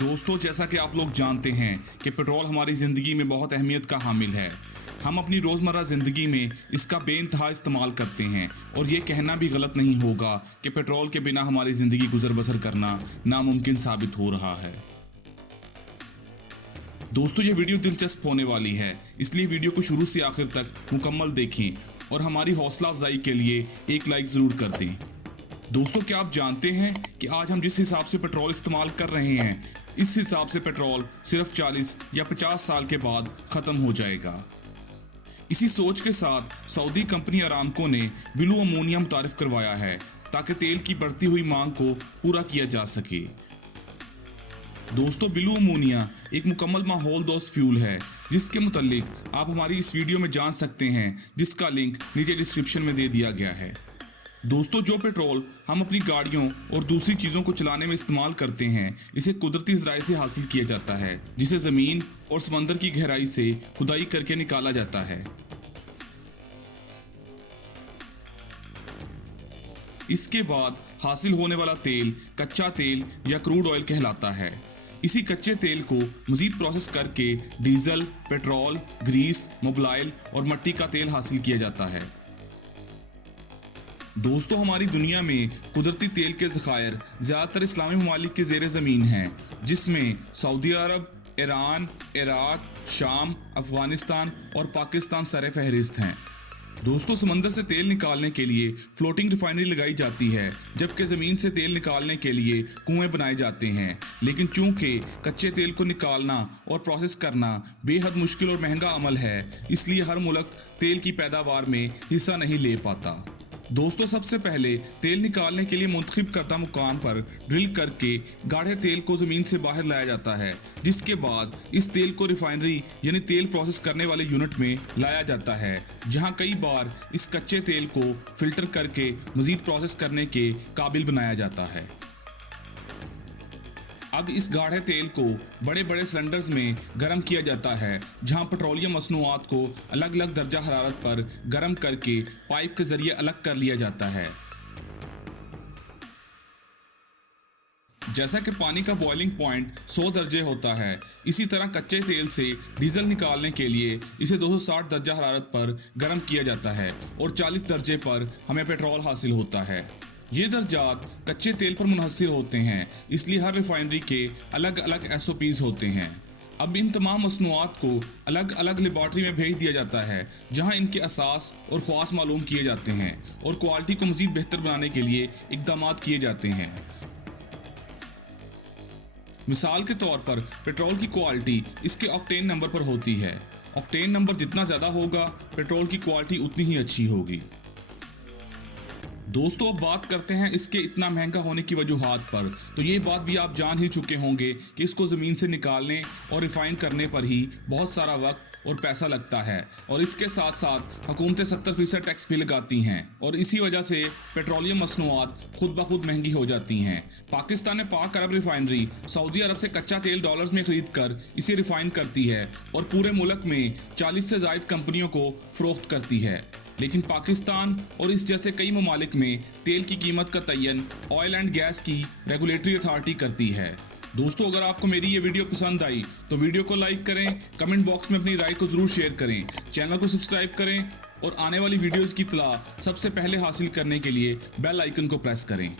दोस्तों, जैसा कि आप लोग जानते हैं कि पेट्रोल हमारी ज़िंदगी में बहुत अहमियत का हामिल है। हम अपनी रोज़मर्रा ज़िंदगी में इसका बेइंतहा इस्तेमाल करते हैं और ये कहना भी गलत नहीं होगा कि पेट्रोल के बिना हमारी ज़िंदगी गुजर बसर करना नामुमकिन साबित हो रहा है। दोस्तों, ये वीडियो दिलचस्प होने वाली है, इसलिए वीडियो को शुरू से आखिर तक मुकम्मल देखें और हमारी हौसला अफजाई के लिए एक लाइक ज़रूर कर दें। दोस्तों, क्या आप जानते हैं कि आज हम जिस हिसाब से पेट्रोल इस्तेमाल कर रहे हैं, इस हिसाब से पेट्रोल सिर्फ 40 या 50 साल के बाद ख़त्म हो जाएगा। इसी सोच के साथ सऊदी कंपनी अरामको ने ब्लू अमोनिया मुतारिफ करवाया है ताकि तेल की बढ़ती हुई मांग को पूरा किया जा सके। दोस्तों, ब्लू अमोनिया एक मुकम्मल माहौल दोस्त फ्यूल है जिसके मुतालिक आप हमारी इस वीडियो में जान सकते हैं, जिसका लिंक नीचे डिस्क्रिप्शन में दे दिया गया है। दोस्तों, जो पेट्रोल हम अपनी गाड़ियों और दूसरी चीज़ों को चलाने में इस्तेमाल करते हैं, इसे कुदरती ज़राए से हासिल किया जाता है, जिसे ज़मीन और समंदर की गहराई से खुदाई करके निकाला जाता है। इसके बाद हासिल होने वाला तेल कच्चा तेल या क्रूड ऑयल कहलाता है। इसी कच्चे तेल को मज़ीद प्रोसेस करके डीजल, पेट्रोल, ग्रीस, मोबिलाइल और मिट्टी का तेल हासिल किया जाता है। दोस्तों, हमारी दुनिया में कुदरती तेल के ज़खायर ज़्यादातर इस्लामी ममालिक के ज़ेर ज़मीन हैं, जिसमें सऊदी अरब, ईरान, इराक, शाम, अफ़गानिस्तान और पाकिस्तान सर फहरिस्त हैं। दोस्तों, समंदर से तेल निकालने के लिए फ्लोटिंग रिफाइनरी लगाई जाती है, जबकि ज़मीन से तेल निकालने के लिए कुएं बनाए जाते हैं। लेकिन चूंकि कच्चे तेल को निकालना और प्रोसेस करना बेहद मुश्किल और महंगा अमल है, इसलिए हर मुल्क तेल की पैदावार में हिस्सा नहीं ले पाता। दोस्तों, सबसे पहले तेल निकालने के लिए मुंतखब करता मुकाम पर ड्रिल करके गाढ़े तेल को ज़मीन से बाहर लाया जाता है, जिसके बाद इस तेल को रिफाइनरी यानी तेल प्रोसेस करने वाले यूनिट में लाया जाता है, जहां कई बार इस कच्चे तेल को फिल्टर करके मज़ीद प्रोसेस करने के काबिल बनाया जाता है। अब इस गाढ़े तेल को बड़े बड़े सिलेंडर्स में गर्म किया जाता है, जहां पेट्रोलियम मसनूआत को अलग अलग दर्जा हरारत पर गर्म करके पाइप के जरिए अलग कर लिया जाता है। जैसा कि पानी का बॉइलिंग पॉइंट 100 दर्जे होता है, इसी तरह कच्चे तेल से डीजल निकालने के लिए इसे 260 दर्जा हरारत पर गर्म किया जाता है और 40 दर्जे पर हमें पेट्रोल हासिल होता है। ये दर्जात कच्चे तेल पर मुनहसिर होते हैं, इसलिए हर रिफाइनरी के अलग अलग SOPs होते हैं। अब इन तमाम मसनूआत को अलग अलग लेबॉर्ट्री में भेज दिया जाता है, जहां इनके असास और ख्वास मालूम किए जाते हैं और क्वालिटी को मज़ीद बेहतर बनाने के लिए इक़दाम किए जाते हैं। मिसाल के तौर पर पेट्रोल की क्वालिटी इसके ऑक्टेन नंबर पर होती है। ऑक्टेन नंबर जितना ज़्यादा होगा, पेट्रोल की क्वालिटी उतनी ही अच्छी होगी। दोस्तों, अब बात करते हैं इसके इतना महंगा होने की वजूहात पर। तो ये बात भी आप जान ही चुके होंगे कि इसको ज़मीन से निकालने और रिफ़ाइन करने पर ही बहुत सारा वक्त और पैसा लगता है, और इसके साथ साथ हुकूमतें 70% टैक्स भी लगाती हैं, और इसी वजह से पेट्रोलियम मसनूआत खुद ब खुद महंगी हो जाती हैं। पाकिस्तान में पाक अरब रिफाइनरी सऊदी अरब से कच्चा तेल डॉलर्स में ख़रीद कर इसे रिफ़ाइन करती है और पूरे मुल्क में 40 से ज़ायद कंपनियों को फ़रोख्त करती है। लेकिन पाकिस्तान और इस जैसे कई ममालिक में तेल की कीमत का तयन ऑयल एंड गैस की रेगुलेटरी अथॉरिटी करती है। दोस्तों, अगर आपको मेरी ये वीडियो पसंद आई तो वीडियो को लाइक करें, कमेंट बॉक्स में अपनी राय को ज़रूर शेयर करें, चैनल को सब्सक्राइब करें और आने वाली वीडियोज़ की इत्तला सबसे पहले हासिल करने के लिए बेल आइकन को प्रेस करें।